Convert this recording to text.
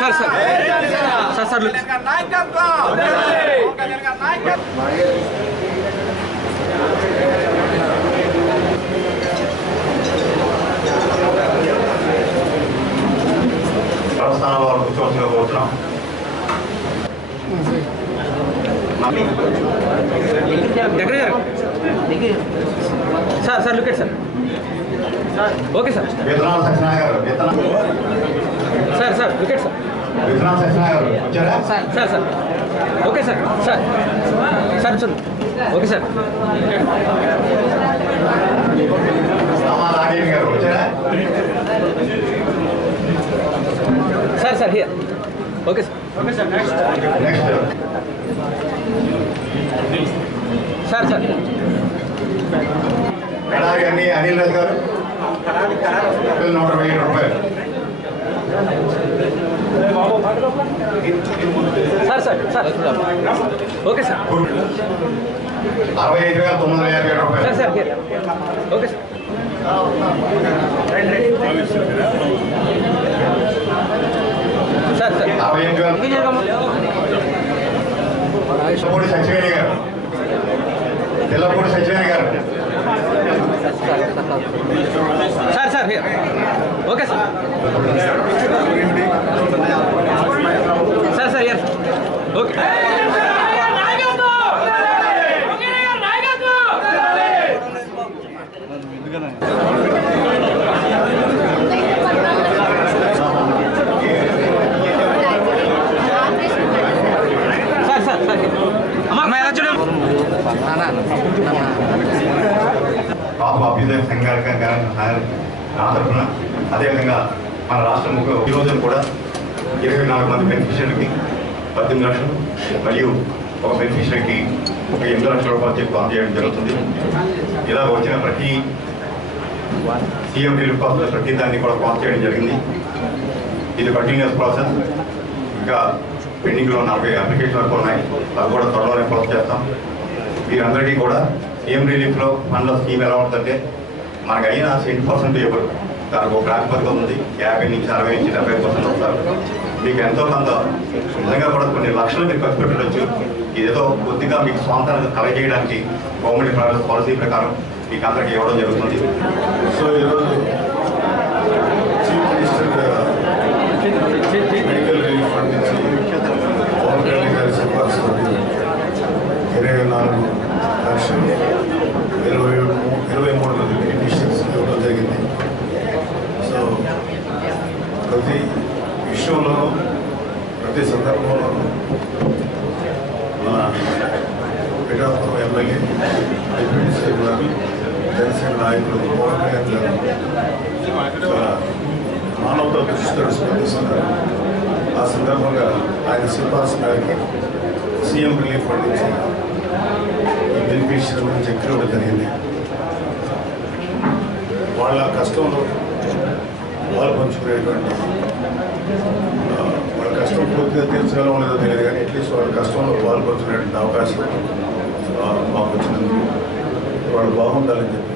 Sir sir sir sir స్థానాల వారు కూర్చోవలసిందిగా కోరుతున్నాం. Sir sir look sir okay sir విత్తనాల సత్యనారాయణ గారు సార్ సార్ లుక్ సార్ విత్తనాల సత్యనారాయణ గారు వచ్చారా? Sir sir okay sir sir sir sir okay sir Rajesh గారు వచ్చారా? Sir sir here okay sir next sir sir Kadari అన్ని అనిల్ రాజు గారు రూపాయలు. Sir sir sir okay sir 65,950 రూపాయలు. Sir sir here okay sir sir sir 58,000 సచివేణి గారు తెల్లపూడి సచివేణి గారు sir sir here okay sir sir sir here okay sir sir sir అమ్మ ఎలా చూడండి బాబు అభ్యుదయ సంఘానికి నా తరఫున అదేవిధంగా మన రాష్ట్ర ముఖ్య ఈ రోజున కూడా 24 మంది బెనిఫిషియరీకి 18 లక్షలు మరియు ఒక బెనిఫిషియరీకి ఒక 8 లక్షల రూపాయలు చెప్పి అందజేయడం జరుగుతుంది. ఇలా వచ్చిన ప్రతి సీఎం రిలీఫ్ ప్రాసెస్ ప్రతి దాన్ని కూడా పాస్ చేయడం జరిగింది. ఇది కంటిన్యూస్ ప్రాసెస్. ఇంకా పెండింగ్లో 40 అప్లికేషన్ వరకు ఉన్నాయి. అవి కూడా త్వరలోనే ప్రాసెస్ చేస్తాం. వీరందరికీ కూడా సీఎం రిలీఫ్లో ఫండ్ల స్కీమ్ ఎలా ఉంటుందంటే మనకు అయిన 10% ఇవ్వరు. దానికి ఒక ప్రాతిపదిక ఉంది. 50 నుంచి 60 నుంచి 70% వస్తారు. మీకు ఎంతో కొంత నిజంగా కూడా కొన్ని లక్షలు మీరు ఖర్చు పెట్టవచ్చు. ఇదేదో కొద్దిగా మీకు స్వాతంత్రం కలగజేయడానికి గవర్నమెంట్ పాలసీ ప్రకారం మీకు అందరికీ ఇవ్వడం జరుగుతుంది. సో ఈరోజు chief minister medical relief fund నుంచి పవన్ కళ్యాణ్ గారి సిఫార్సు 24 లక్షలు 23 మంది బెనిఫిషియరీస్ ఇవ్వడం జరిగింది. సో ప్రతి విషయంలోనూ ప్రతి సందర్భంలోనూ మన పిఠాపురం ఎమ్మెల్యే డిప్యూటీ సీఎం గారు జనసేన నాయకులు పవన్ కళ్యాణ్ గారు చాలా మానవతా దృష్టితో స్పందిస్తున్నారు. ఆ సందర్భంగా ఆయన సిఫార్సు మేరకు సీఎం రిలీఫ్ ఫండ్ నుంచి ఈ బెనిఫిషియరీ చెక్ ఇవ్వడం జరిగింది. వాళ్ళ కష్టంలో వాళ్ళు పంచుకునేటువంటి వాళ్ళ కష్టం పూర్తిగా తీర్చగలం లేదో తెలియదు కానీ అట్లీస్ట్ వాళ్ళ కష్టంలో పాల్పంచుకునేటువంటి అవకాశం మాకు వచ్చినందుకు వాళ్ళు బాగుండాలని చెప్పి